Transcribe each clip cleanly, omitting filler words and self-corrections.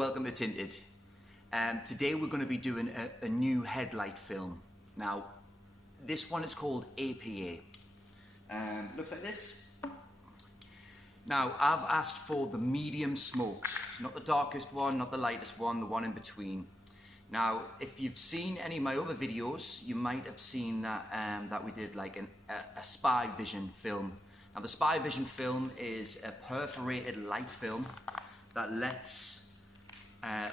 welcome to Tinted. Today we're going to be doing a new headlight film. Now, this one is called APA. Looks like this. Now, I've asked for the medium smoked, not the darkest one, not the lightest one, the one in between. Now, if you've seen any of my other videos, you might have seen that that we did like a spy vision film. Now, the spy vision film is a perforated light film that lets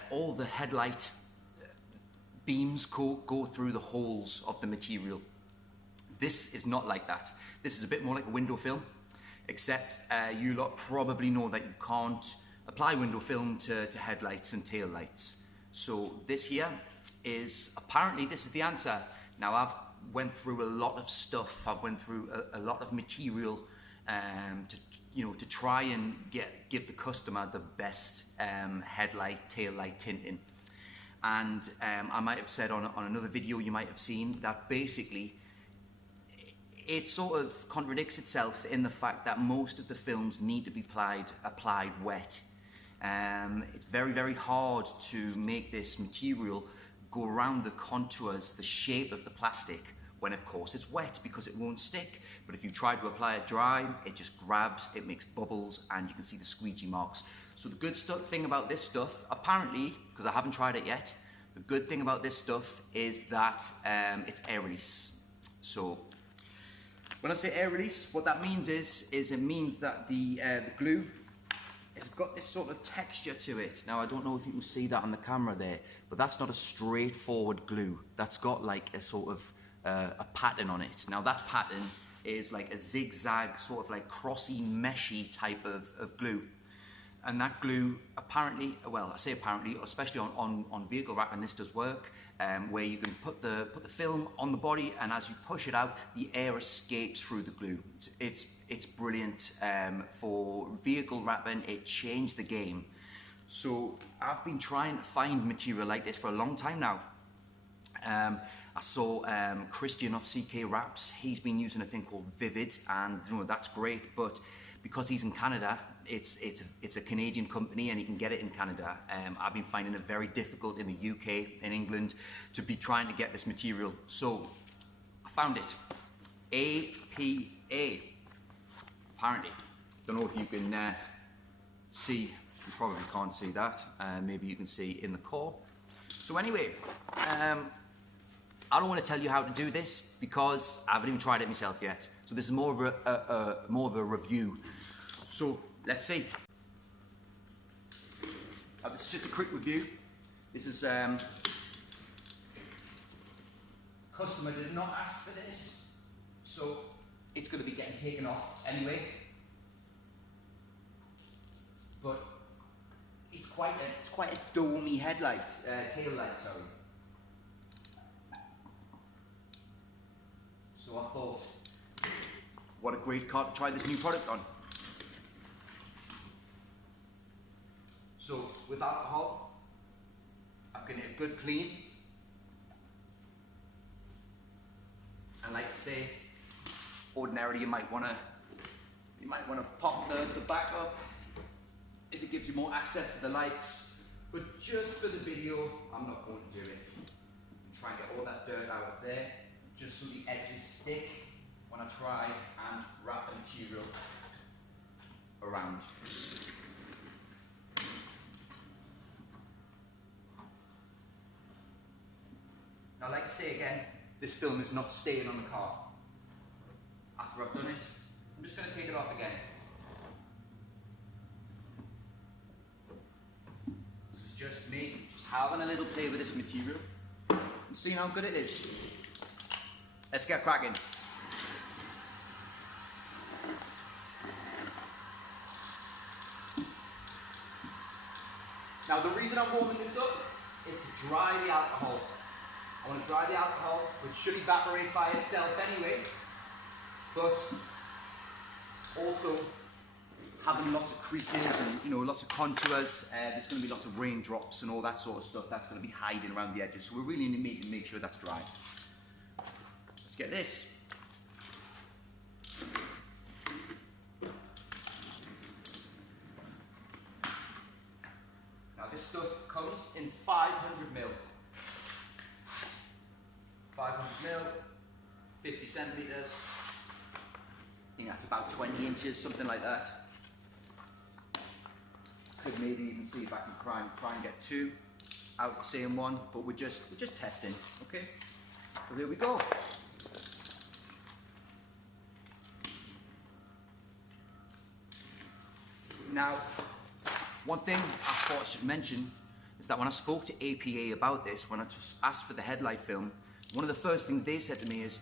all the headlight beams go through the holes of the material. This is not like that. This is a bit more like a window film, except you lot probably know that you can't apply window film to headlights and tail lights. So this here is, apparently this is the answer. Now, I've went through a lot of stuff. I've went through a lot of material to try and give the customer the best headlight, tail light tinting. And I might have said on another video, you might have seen that basically it sort of contradicts itself in the fact that most of the films need to be applied wet. It's very, very hard to make this material go around the contours, the shape of the plastic, when of course it's wet, because it won't stick. But if you try to apply it dry, it just grabs, it makes bubbles, and you can see the squeegee marks. So the good thing about this stuff, apparently, because I haven't tried it yet, the good thing about this stuff is that it's air release. So when I say air release, what that means is it means that the glue has got this sort of texture to it. Now, I don't know if you can see that on the camera there, but that's not a straightforward glue. That's got like a sort of a pattern on it. Now, that pattern is like a zigzag, sort of like crossy, meshy type of glue. And that glue, apparently, well, I say apparently, especially on vehicle wrapping, this does work, where you can put the film on the body, and as you push it out, the air escapes through the glue. It's brilliant for vehicle wrapping. It changed the game. So I've been trying to find material like this for a long time now. I saw Christian of CK Wraps. He's been using a thing called Vivid, and you know, that's great, but because he's in Canada, it's a Canadian company and you can get it in Canada. I've been finding it very difficult in the UK, in England, to be trying to get this material. So I found it. APA. Apparently. Don't know if you can see. You probably can't see that. Maybe you can see in the core. So anyway, I don't want to tell you how to do this because I haven't even tried it myself yet. So this is more of a review. So let's see. This is just a quick review. This is customer did not ask for this, so it's going to be getting taken off anyway. But it's quite a domey headlight, tail light, sorry. So I thought, what a great car to try this new product on. So with alcohol, I'm going to get a good clean. And like I say, ordinarily you might want to pop the back up if it gives you more access to the lights. But just for the video, I'm not going to do it. I'm trying to get all that dirt out of there, just so the edges stick when I try and wrap the material around. Now, like I say again, this film is not staying on the car. After I've done it, I'm just going to take it off again. This is just me, just having a little play with this material and seeing how good it is. Let's get cracking. Now, the reason I'm warming this up is to dry the alcohol. I want to dry the alcohol, which should evaporate by itself anyway, but also having lots of creases and lots of contours. There's going to be lots of raindrops and all that sort of stuff that's going to be hiding around the edges. So we really need to make sure that's dry. Let's get this. Now this stuff Comes in 500 mil. 500 mil, 50 centimeters. I think that's about 20 inches, something like that. Could maybe even see if I can try and get 2 out the same one, but we're just testing, okay? So here we go. Now, one thing I thought I should mention is that when I spoke to APA about this, when I just asked for the headlight film, one of the first things they said to me is,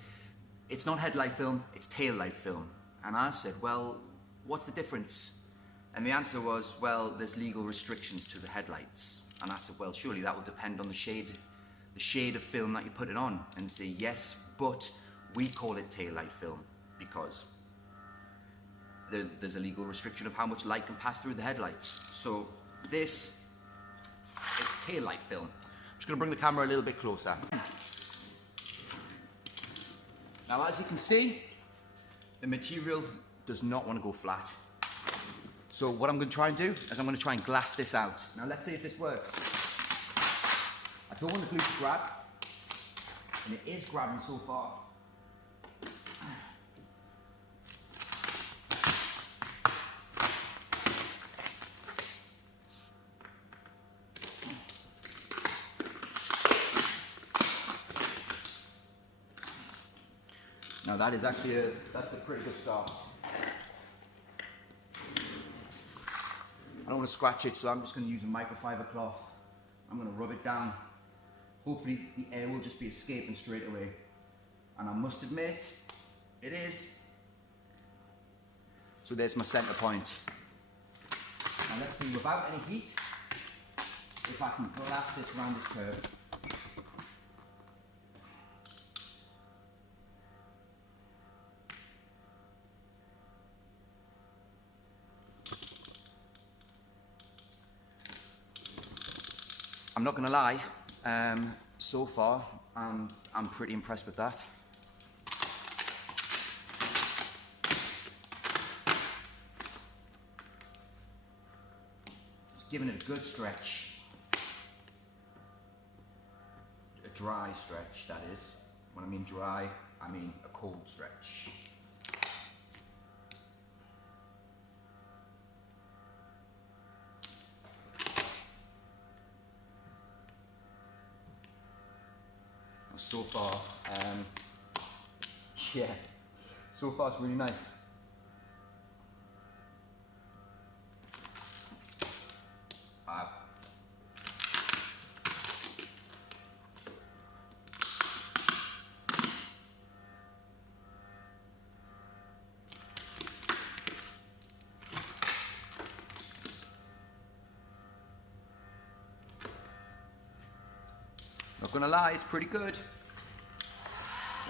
it's not headlight film, it's tail light film. And I said, well, what's the difference? And the answer was, well, there's legal restrictions to the headlights. And I said, well, surely that will depend on the shade of film that you put it on. And they say, yes, but we call it tail light film because there's a legal restriction of how much light can pass through the headlights. So this is tail light film. I'm just going to bring the camera a little bit closer. Now, as you can see, the material does not want to go flat. So what I'm going to try and do is I'm going to try and glass this out. Now let's see if this works. I don't want the glue to grab, and it is grabbing so far. Now that is actually that's a pretty good start. I don't want to scratch it, so I'm just going to use a microfiber cloth. I'm going to rub it down. Hopefully the air will just be escaping straight away. And I must admit, it is. So there's my center point. Now let's see, without any heat, if I can glass this around this curve. I'm not going to lie, so far I'm pretty impressed with that. It's giving it a good stretch. A dry stretch, that is. When I mean dry, I mean a cold stretch. So far, yeah, so far it's really nice. Not gonna lie, it's pretty good.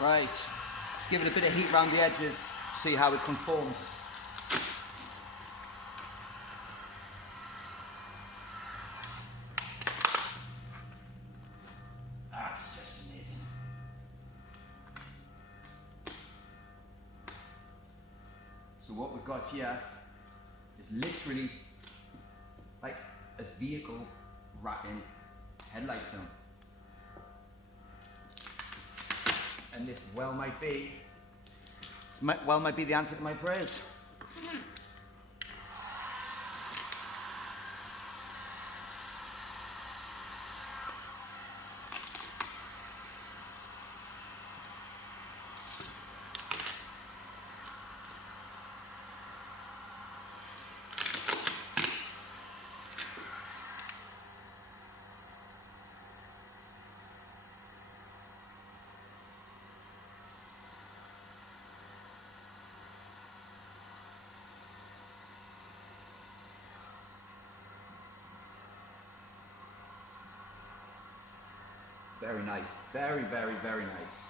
Right, let's give it a bit of heat around the edges, see how it conforms. That's just amazing. So what we've got here is literally like a vehicle wrapping headlight film. And this well might be the answer to my prayers. Very nice. Very, very, very nice.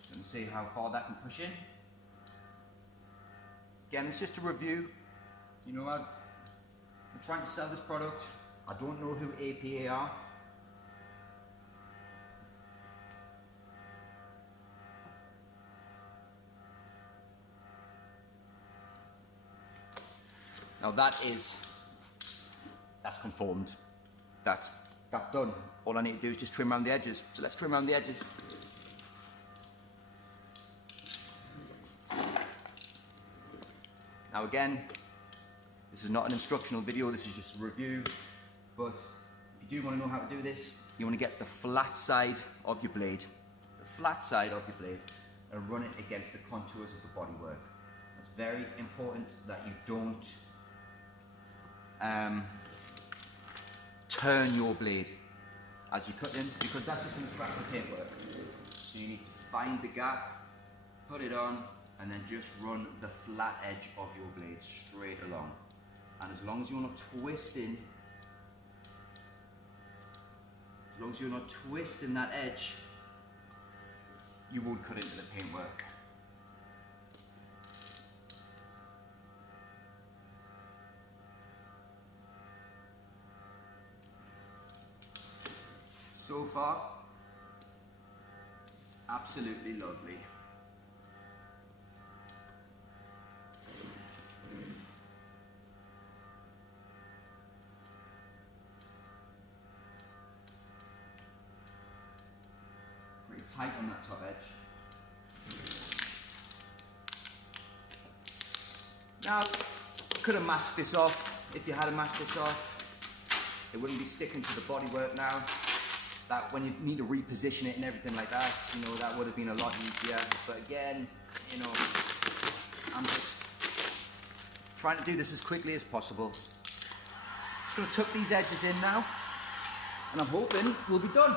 Just going to see how far that can push in. Again, it's just a review. You know, I'm trying to sell this product. I don't know who APA are. Now that's conformed. That's done. All I need to do is just trim around the edges. So let's trim around the edges. Now again, this is not an instructional video, this is just a review, but if you do want to know how to do this, you want to get the flat side of your blade, and run it against the contours of the bodywork. It's very important that you don't turn your blade as you cut in, because that's just going to crack the paintwork. So you need to find the gap, put it on, and then just run the flat edge of your blade straight along. And as long as you're not twisting, that edge, you won't cut into the paintwork. So far, absolutely lovely. Pretty tight on that top edge. Now, could have masked this off. If you had masked this off, it wouldn't be sticking to the bodywork now. That when you need to reposition it and everything like that, you know, that would have been a lot easier. But again, you know, I'm just trying to do this as quickly as possible. Just going to tuck these edges in now, and I'm hoping we'll be done.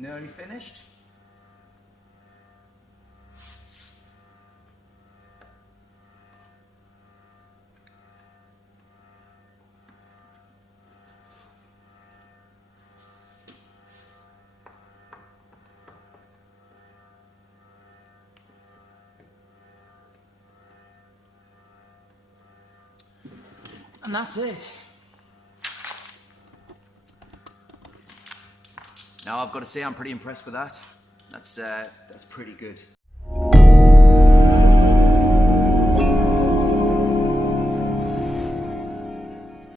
Nearly finished. And that's it. Now I've got to say I'm pretty impressed with that. That's pretty good.